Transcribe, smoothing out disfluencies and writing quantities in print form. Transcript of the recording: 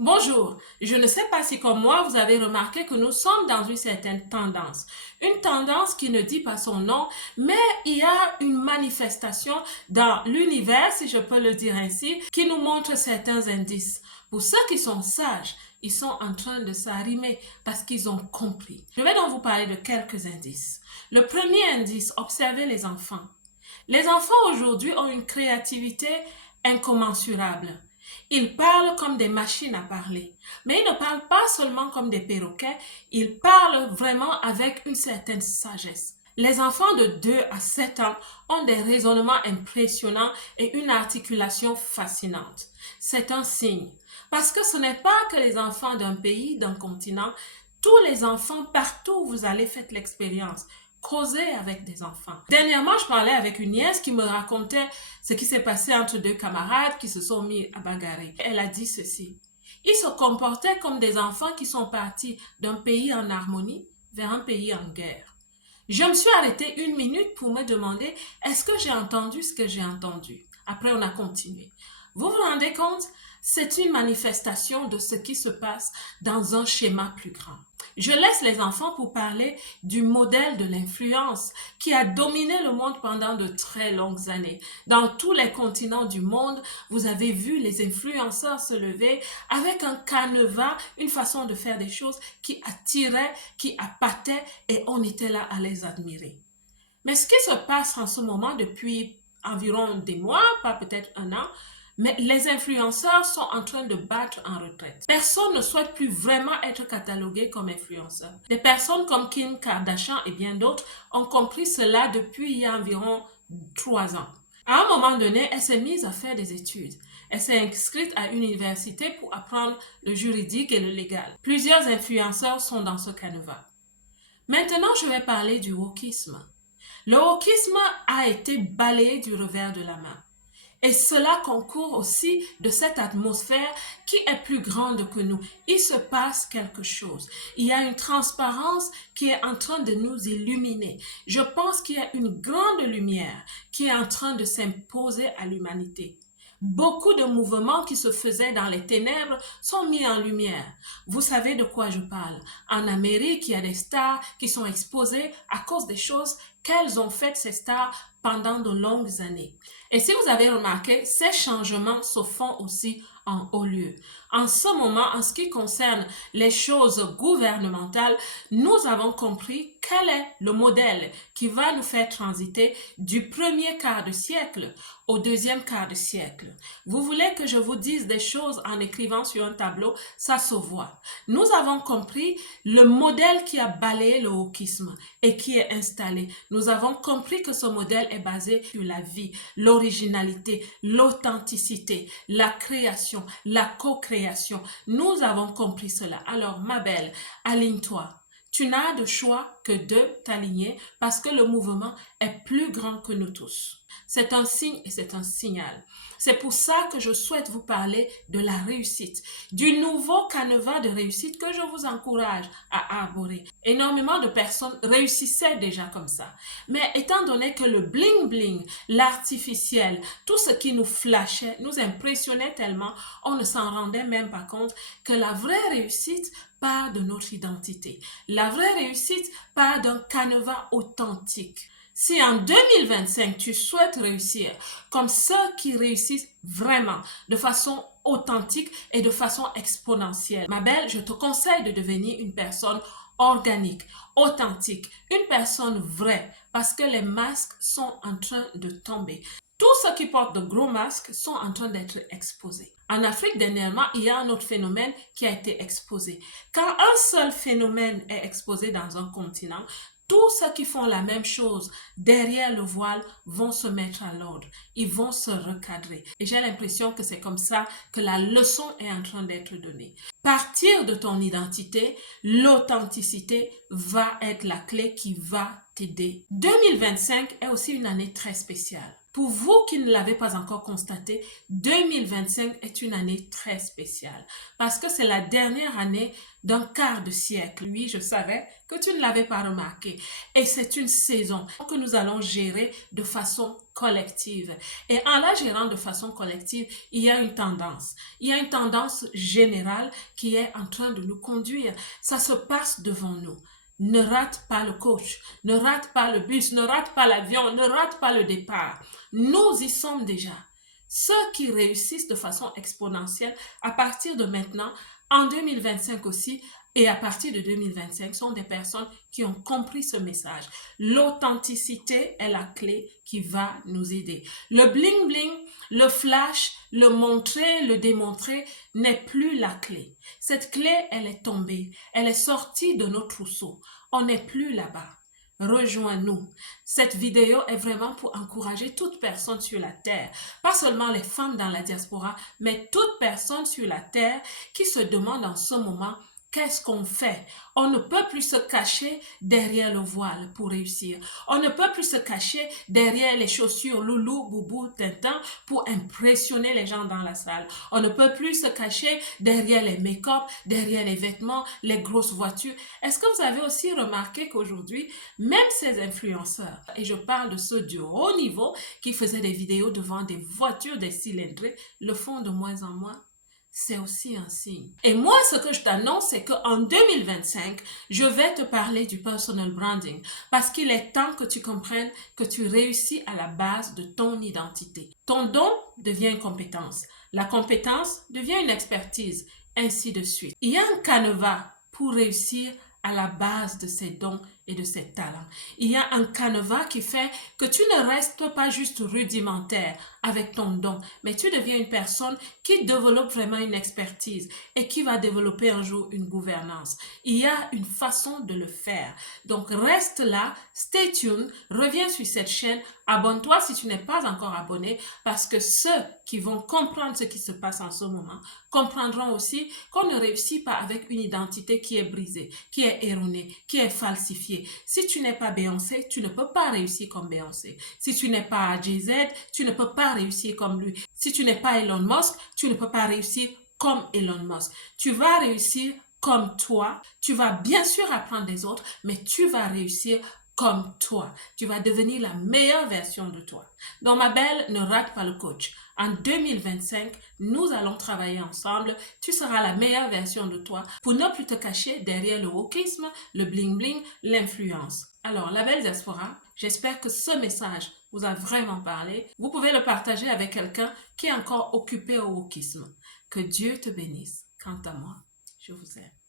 Bonjour, je ne sais pas si comme moi vous avez remarqué que nous sommes dans une certaine tendance. Une tendance qui ne dit pas son nom, mais il y a une manifestation dans l'univers, si je peux le dire ainsi, qui nous montre certains indices. Pour ceux qui sont sages, ils sont en train de s'arrimer parce qu'ils ont compris. Je vais donc vous parler de quelques indices. Le premier indice, observez les enfants. Les enfants aujourd'hui ont une créativité incommensurable. Ils parlent comme des machines à parler, mais ils ne parlent pas seulement comme des perroquets, ils parlent vraiment avec une certaine sagesse. Les enfants de 2 à 7 ans ont des raisonnements impressionnants et une articulation fascinante. C'est un signe, parce que ce n'est pas que les enfants d'un pays, d'un continent, tous les enfants partout où vous allez faites l'expérience. Causez avec des enfants. Dernièrement, je parlais avec une nièce qui me racontait ce qui s'est passé entre deux camarades qui se sont mis à bagarrer. Elle a dit ceci. Ils se comportaient comme des enfants qui sont partis d'un pays en harmonie vers un pays en guerre. Je me suis arrêtée 1 minute pour me demander est-ce que j'ai entendu ce que j'ai entendu. Après, on a continué. Vous vous rendez compte? C'est une manifestation de ce qui se passe dans un schéma plus grand. Je laisse les enfants pour parler du modèle de l'influence qui a dominé le monde pendant de très longues années. Dans tous les continents du monde, vous avez vu les influenceurs se lever avec un canevas, une façon de faire des choses qui attirait, qui appâtait et on était là à les admirer. Mais ce qui se passe en ce moment depuis environ des mois, pas peut-être un an, mais les influenceurs sont en train de battre en retraite. Personne ne souhaite plus vraiment être catalogué comme influenceur. Des personnes comme Kim Kardashian et bien d'autres ont compris cela depuis il y a environ 3 ans. À un moment donné, elle s'est mise à faire des études. Elle s'est inscrite à une université pour apprendre le juridique et le légal. Plusieurs influenceurs sont dans ce canevas. Maintenant, je vais parler du wokisme. Le wokisme a été balayé du revers de la main. Et cela concourt aussi de cette atmosphère qui est plus grande que nous. Il se passe quelque chose. Il y a une transparence qui est en train de nous illuminer. Je pense qu'il y a une grande lumière qui est en train de s'imposer à l'humanité. Beaucoup de mouvements qui se faisaient dans les ténèbres sont mis en lumière. Vous savez de quoi je parle. En Amérique, il y a des stars qui sont exposées à cause des choses qu'elles ont faites, ces stars, pendant de longues années. Et si vous avez remarqué, ces changements se font aussi en haut lieu. En ce moment, en ce qui concerne les choses gouvernementales, nous avons compris quel est le modèle qui va nous faire transiter du premier quart de siècle au deuxième quart de siècle. Vous voulez que je vous dise des choses en écrivant sur un tableau, ça se voit. Nous avons compris le modèle qui a balayé le wokisme et qui est installé. Nous avons compris que ce modèle est basé sur la vie, l'originalité, l'authenticité, la création, la co-création. Nous avons compris cela. Alors, ma belle, aligne-toi. Tu n'as de choix que de t'aligner parce que le mouvement est plus grand que nous tous. C'est un signe et c'est un signal. C'est pour ça que je souhaite vous parler de la réussite, du nouveau canevas de réussite que je vous encourage à arborer. Énormément de personnes réussissaient déjà comme ça. Mais étant donné que le bling-bling, l'artificiel, tout ce qui nous flashait, nous impressionnait tellement, on ne s'en rendait même pas compte que la vraie réussite part de notre identité. La vraie réussite part d'un canevas authentique. Si en 2025, tu souhaites réussir comme ceux qui réussissent vraiment de façon authentique et de façon exponentielle, ma belle, je te conseille de devenir une personne organique, authentique, une personne vraie, parce que les masques sont en train de tomber. Tous ceux qui portent de gros masques sont en train d'être exposés. En Afrique, dernièrement, il y a un autre phénomène qui a été exposé. Quand un seul phénomène est exposé dans un continent, tous ceux qui font la même chose derrière le voile vont se mettre à l'ordre. Ils vont se recadrer. Et j'ai l'impression que c'est comme ça que la leçon est en train d'être donnée. Partir de ton identité, l'authenticité va être la clé qui va t'aider. 2025 est aussi une année très spéciale. Pour vous qui ne l'avez pas encore constaté, 2025 est une année très spéciale parce que c'est la dernière année d'un quart de siècle. Oui, je savais que tu ne l'avais pas remarqué. Et c'est une saison que nous allons gérer de façon collective. Et en la gérant de façon collective, il y a une tendance. Il y a une tendance générale qui est en train de nous conduire. Ça se passe devant nous. Ne rate pas le coach, ne rate pas le bus, ne rate pas l'avion, ne rate pas le départ. Nous y sommes déjà. Ceux qui réussissent de façon exponentielle à partir de maintenant, en 2025 aussi, et à partir de 2025, sont des personnes qui ont compris ce message. L'authenticité est la clé qui va nous aider. Le bling bling, le flash, le montrer, le démontrer n'est plus la clé. Cette clé, elle est tombée. Elle est sortie de nos trousseaux. On n'est plus là-bas. Rejoins-nous. Cette vidéo est vraiment pour encourager toute personne sur la terre, pas seulement les femmes dans la diaspora, mais toute personne sur la terre qui se demande en ce moment qu'est-ce qu'on fait? On ne peut plus se cacher derrière le voile pour réussir. On ne peut plus se cacher derrière les chaussures loulou, boubou, tintin pour impressionner les gens dans la salle. On ne peut plus se cacher derrière les make-up, derrière les vêtements, les grosses voitures. Est-ce que vous avez aussi remarqué qu'aujourd'hui, même ces influenceurs, et je parle de ceux du haut niveau qui faisaient des vidéos devant des voitures, des cylindrées, le font de moins en moins? C'est aussi un signe. Et moi, ce que je t'annonce, c'est qu'en 2025, je vais te parler du personal branding parce qu'il est temps que tu comprennes que tu réussis à la base de ton identité. Ton don devient une compétence. La compétence devient une expertise, ainsi de suite. Il y a un canevas pour réussir à la base de ses dons et de ses talents. Il y a un canevas qui fait que tu ne restes pas juste rudimentaire avec ton don, mais tu deviens une personne qui développe vraiment une expertise et qui va développer un jour une gouvernance. Il y a une façon de le faire. Donc reste là, stay tuned, reviens sur cette chaîne, abonne-toi si tu n'es pas encore abonné parce que ceux qui vont comprendre ce qui se passe en ce moment comprendront aussi qu'on ne réussit pas avec une identité qui est brisée, qui est erronée, qui est falsifiée. Si tu n'es pas Beyoncé, tu ne peux pas réussir comme Beyoncé. Si tu n'es pas Jay-Z, tu ne peux pas réussir comme lui. Si tu n'es pas Elon Musk, tu ne peux pas réussir comme Elon Musk. Tu vas réussir comme toi. Tu vas bien sûr apprendre des autres, mais tu vas réussir comme toi. Tu vas devenir la meilleure version de toi. Donc, ma belle, ne rate pas le coach. En 2025, nous allons travailler ensemble. Tu seras la meilleure version de toi pour ne plus te cacher derrière le wokisme, le bling-bling, l'influence. Alors, la belle diaspora, j'espère que ce message vous a vraiment parlé. Vous pouvez le partager avec quelqu'un qui est encore occupé au wokisme. Que Dieu te bénisse. Quant à moi, je vous aime.